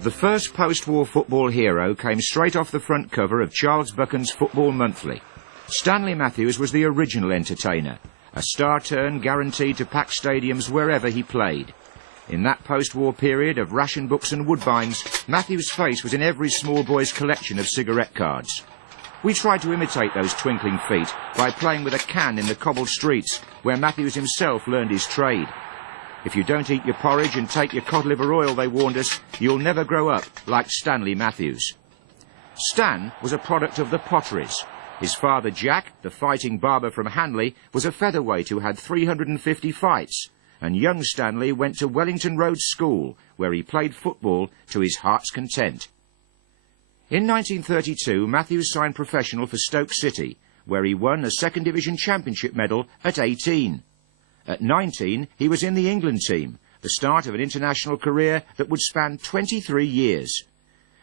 The first post-war football hero came straight off the front cover of Charles Buchan's Football Monthly. Stanley Matthews was the original entertainer, a star turn guaranteed to pack stadiums wherever he played. In that post-war period of ration books and woodbines, Matthews' face was in every small boy's collection of cigarette cards. We tried to imitate those twinkling feet by playing with a can in the cobbled streets, where Matthews himself learned his trade. If you don't eat your porridge and take your cod liver oil, they warned us, you'll never grow up like Stanley Matthews. Stan was a product of the Potteries. His father, Jack, the fighting barber from Hanley, was a featherweight who had 350 fights, and young Stanley went to Wellington Road School, where he played football to his heart's content. In 1932, Matthews signed professional for Stoke City, where he won a second division championship medal at 18. At 19, he was in the England team, the start of an international career that would span 23 years.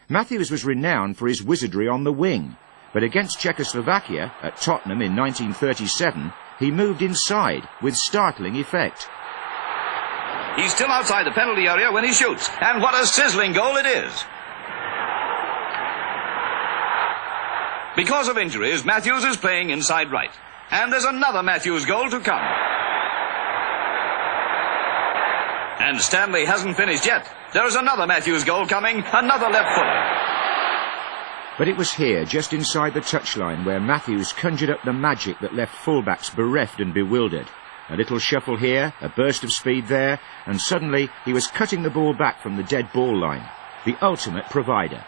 Matthews was renowned for his wizardry on the wing, but against Czechoslovakia at Tottenham in 1937, he moved inside with startling effect. He's still outside the penalty area when he shoots, and what a sizzling goal it is. Because of injuries, Matthews is playing inside right, and there's another Matthews goal to come. And Stanley hasn't finished yet. There is another Matthews goal coming, another left-footer. But it was here, just inside the touchline, where Matthews conjured up the magic that left fullbacks bereft and bewildered. A little shuffle here, a burst of speed there, and suddenly he was cutting the ball back from the dead ball line, the ultimate provider.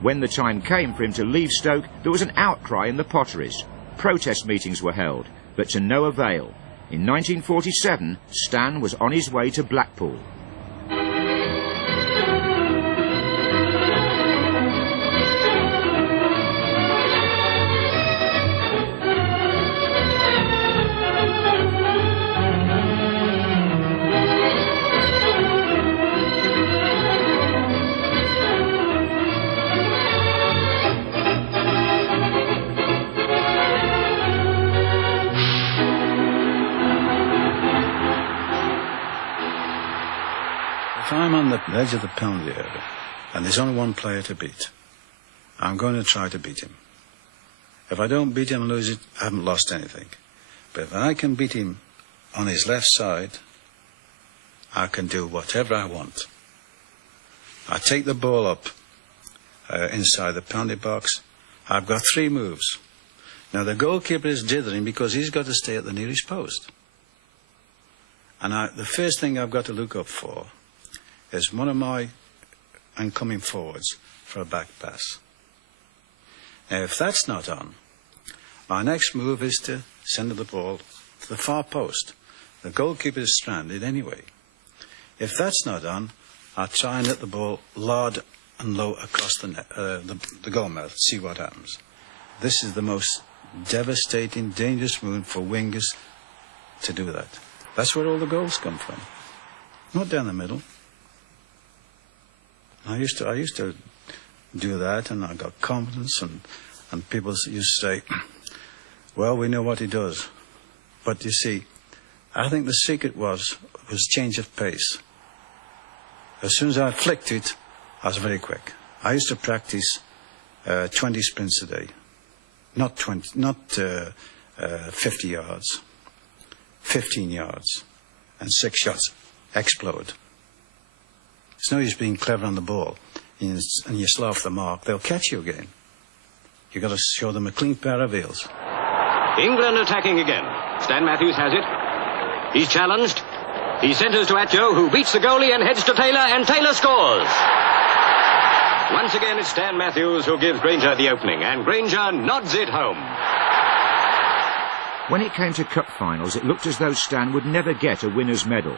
When the time came for him to leave Stoke, there was an outcry in the Potteries. Protest meetings were held, but to no avail. In 1947, Stan was on his way to Blackpool. If I'm on the edge of the penalty area and there's only one player to beat, I'm going to try to beat him. If I don't beat him and lose it, I haven't lost anything. But if I can beat him on his left side, I can do whatever I want. I take the ball up inside the penalty box. I've got 3 moves. Now, the goalkeeper is dithering because he's got to stay at the nearest post. And the first thing I've got to look up for is one of my incoming forwards for a back pass. Now, if that's not on, my next move is to send the ball to the far post. The goalkeeper is stranded anyway. If that's not on, I'll try and hit the ball loud and low across the goal mouth, see what happens. This is the most devastating, dangerous move for wingers to do that. That's where all the goals come from, not down the middle. I used to do that, and I got confidence, and people used to say, well, we know what he does. But you see, I think the secret was change of pace. As soon as I flicked it, I was very quick. I used to practice 20 sprints a day, not 50 yards, 15 yards, and 6 shots explode. It's no use being clever on the ball, and you slow off the mark. They'll catch you again. You've got to show them a clean pair of heels. England attacking again. Stan Matthews has it. He's challenged. He centres to Atjo, who beats the goalie and heads to Taylor, and Taylor scores. Once again, it's Stan Matthews who gives Granger the opening, and Granger nods it home. When it came to cup finals, it looked as though Stan would never get a winner's medal.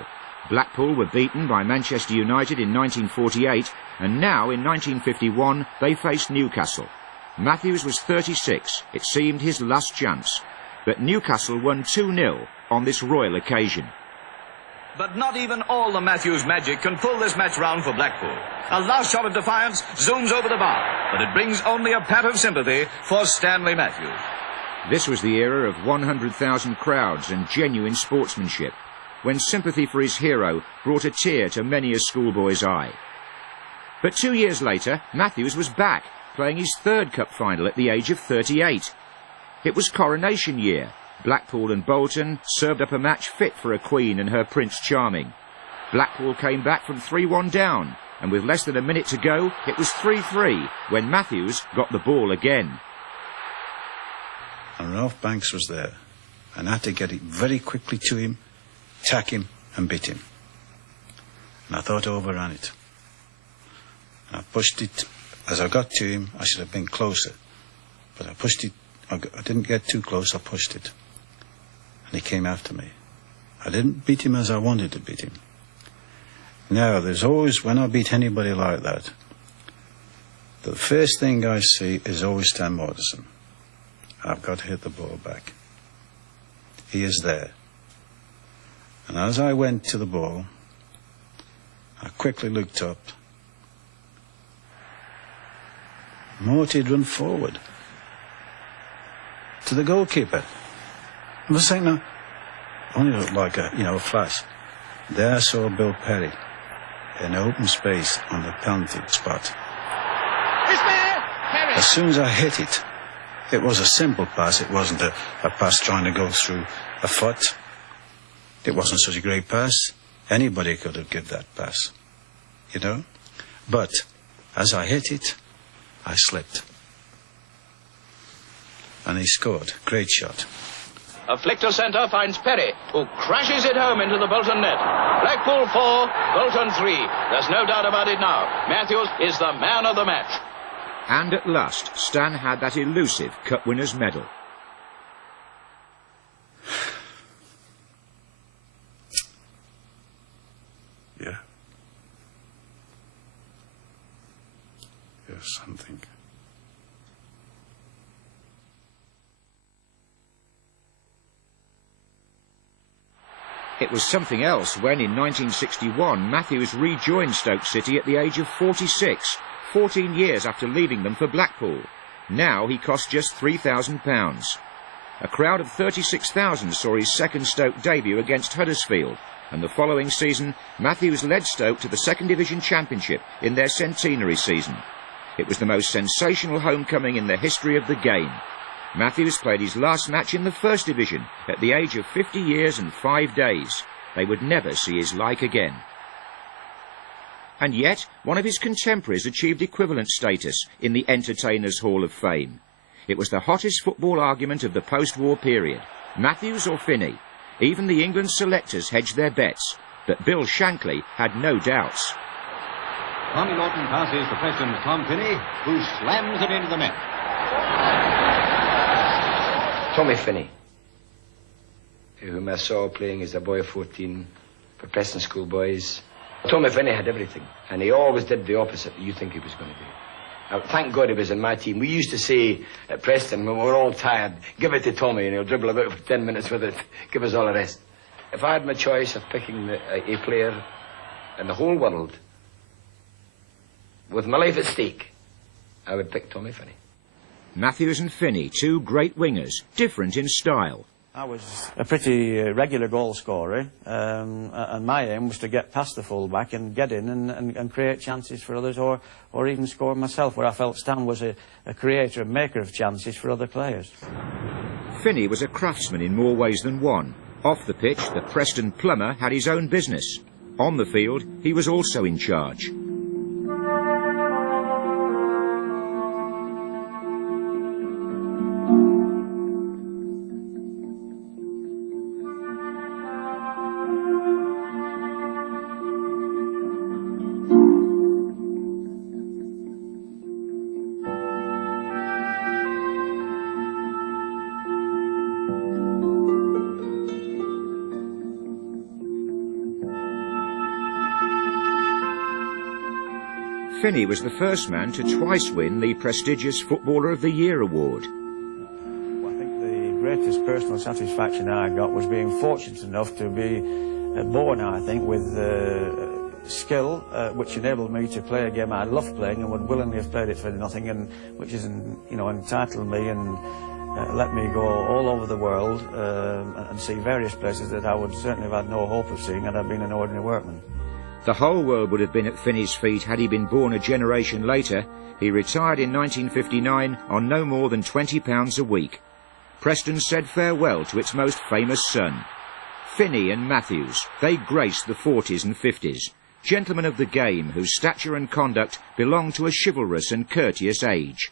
Blackpool were beaten by Manchester United in 1948, and now in 1951 they faced Newcastle. Matthews was 36. It seemed his last chance. But Newcastle won 2-0 on this royal occasion. But not even all the Matthews magic can pull this match round for Blackpool. A last shot of defiance zooms over the bar, but it brings only a pat of sympathy for Stanley Matthews. This was the era of 100,000 crowds and genuine sportsmanship, when sympathy for his hero brought a tear to many a schoolboy's eye. But 2 years later, Matthews was back, playing his third cup final at the age of 38. It was coronation year. Blackpool and Bolton served up a match fit for a queen and her Prince Charming. Blackpool came back from 3-1 down, and with less than a minute to go, it was 3-3 when Matthews got the ball again. And Ralph Banks was there, and I had to get it very quickly to him, tack him and beat him. And I thought I overran it. And I pushed it. As I got to him, I should have been closer. But I pushed it. I didn't get too close, I pushed it. And he came after me. I didn't beat him as I wanted to beat him. Now, there's always, when I beat anybody like that, the first thing I see is always Stan Mortensen. I've got to hit the ball back. He is there. And as I went to the ball, I quickly looked up. Morty had run forward to the goalkeeper. I was saying, no, only looked like a flash. There I saw Bill Perry in open space on the penalty spot. It's there! Perry! As soon as I hit it, it was a simple pass. It wasn't a pass trying to go through a foot. It wasn't such a great pass. Anybody could have given that pass, you know? But as I hit it, I slipped. And he scored. Great shot. A flick to centre finds Perry, who crashes it home into the Bolton net. Blackpool 4, Bolton 3. There's no doubt about it now. Matthews is the man of the match. And at last, Stan had that elusive cup winner's medal. Yeah. Yes, something. It was something else when, in 1961, Matthews rejoined Stoke City at the age of 46, 14 years after leaving them for Blackpool. Now he cost just £3,000. A crowd of 36,000 saw his second Stoke debut against Huddersfield, and the following season, Matthews led Stoke to the Second Division Championship in their centenary season. It was the most sensational homecoming in the history of the game. Matthews played his last match in the First Division at the age of 50 years and 5 days. They would never see his like again. And yet, one of his contemporaries achieved equivalent status in the Entertainers' Hall of Fame. It was the hottest football argument of the post-war period. Matthews or Finney? Even the England selectors hedged their bets, but Bill Shankly had no doubts. Tommy Lawton passes to Preston's Tom Finney, who slams it into the net. Tommy Finney, whom I saw playing as a boy of 14 for Preston schoolboys. Tommy Finney had everything, and he always did the opposite that you think he was going to do. Thank God he was in my team. We used to say at Preston, when we were all tired, give it to Tommy and he'll dribble about for 10 minutes with it, give us all the rest. If I had my choice of picking a player in the whole world, with my life at stake, I would pick Tommy Finney. Matthews and Finney, two great wingers, different in style. I was a pretty regular goal scorer, and my aim was to get past the full-back and get in and create chances for others, or even score myself, where I felt Stan was a creator and maker of chances for other players. Finney was a craftsman in more ways than one. Off the pitch, the Preston plumber had his own business. On the field, he was also in charge. Finney was the first man to twice win the prestigious Footballer of the Year award. I think the greatest personal satisfaction I got was being fortunate enough to be born, I think, with skill, which enabled me to play a game I loved playing and would willingly have played it for nothing, and which is, entitled me and let me go all over the world and see various places that I would certainly have had no hope of seeing had I been an ordinary workman. The whole world would have been at Finney's feet had he been born a generation later. He retired in 1959 on no more than £20 a week. Preston said farewell to its most famous son. Finney and Matthews, they graced the 40s and 50s, gentlemen of the game whose stature and conduct belonged to a chivalrous and courteous age.